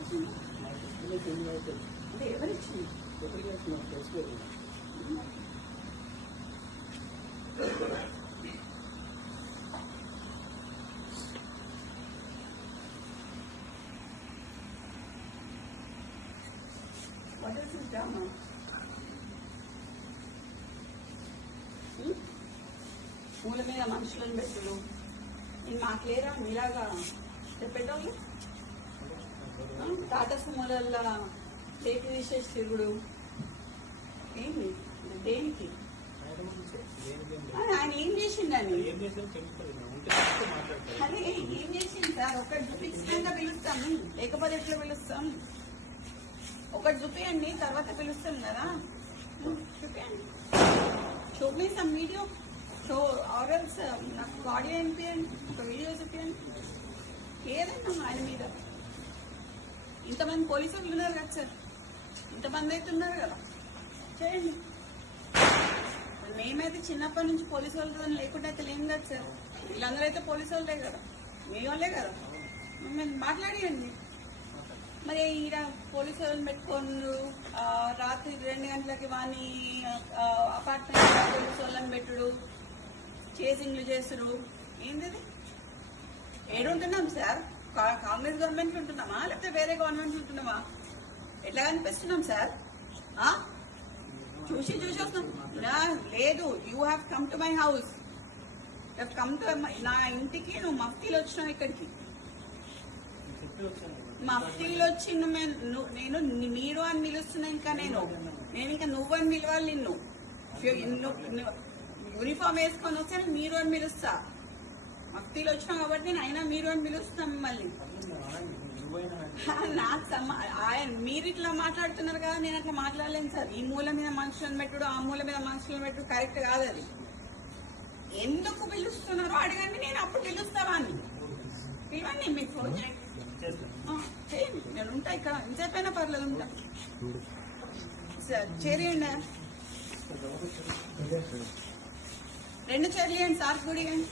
అంటే ఎవరిచ్చింది? What is this drama? మూల మీద మనుషులను పెట్టుడు నేను మాకు లేరా మీలాగా చెప్పేటోళ్ళు టాటా సుమోలల్లో చేతి తీసేసి తిరుగుడు ఏంటి దేనికి ఆయన ఏం చేసిండని అదే ఏం చేసింది సార్ ఒకటి చూపించినాక పిలుస్తాం లేకపోతే ఎట్లా పిలుస్తాం ఒకటి చూపియండి తర్వాత పిలుస్తాం కదా చూపియండి చూపిస్తాం వీడియో సో ఆర్ఎల్స్ నాకు ఆడియో వినిపించండి ఒక వీడియో చూపించండి ఏదైనా ఆయన మీద ఇంతమంది పోలీసులు ఉన్నారు కదా సార్ ఇంతమంది అయితే ఉన్నారు కదా చేయండి మేమైతే చిన్నప్పటి నుంచి పోలీసు వాళ్ళతో లేకుండా అయితే లేం కదా సార్ వీళ్ళందరూ అయితే పోలీసు వాళ్ళే కదా మీ వాళ్ళే కదా మేము మాట్లాడియండి మరి ఈడ పోలీసు వాళ్ళని పెట్టుకోండు రాత్రి 2 గంటలకి వాని అపార్ట్మెంట్ పోలీసు వాళ్ళని పెట్టుడు చేసింగ్లు చేసుడు ఏంటిది ఏడుంటున్నాం సార్ కాంగ్రెస్ గవర్నమెంట్ ఉంటున్నామా లేకపోతే వేరే గవర్నమెంట్ ఉంటున్నామా ఎట్లా కనిపిస్తున్నాం సార్ చూసి వస్తాం లేదు you have come to my house come to నా ఇంటికి నువ్వు మఫ్తీలు వచ్చినావు ఇక్కడికి మఫ్తీలు వచ్చి నేను మీరు అని పిలుస్తున్నా ఇంకా నేను ఇంకా నువ్వు అని పిలవాలి నిన్ను యూనిఫామ్ వేసుకొని వస్తే మీరు అని పిలుస్తా మఫ్తీలు వచ్చినాం కాబట్టి నేను అయినా మీరు అని పిలుస్తాం మిమ్మల్ని నాకు ఆయన మీరు ఇట్లా మాట్లాడుతున్నారు కదా నేను అట్లా మాట్లాడలేను సార్ ఈ మూల మీద మనుషులను పెట్టుడు ఆ మూల మీద మనుషులను పెట్టుడు కరెక్ట్ కాదు అది ఎందుకు పిలుస్తున్నారో అడగండి నేను అప్పుడు పిలుస్తావా అని పిలవండి మీకు ఫోన్ చేయండి నేను ఉంటా ఇక్కడ ఇంతసేపైనా పర్లేదు ఉంటా సార్ చేరియండి 2 చైర్లు ఇవ్వండి సార్ కూడా ఇవ్వండి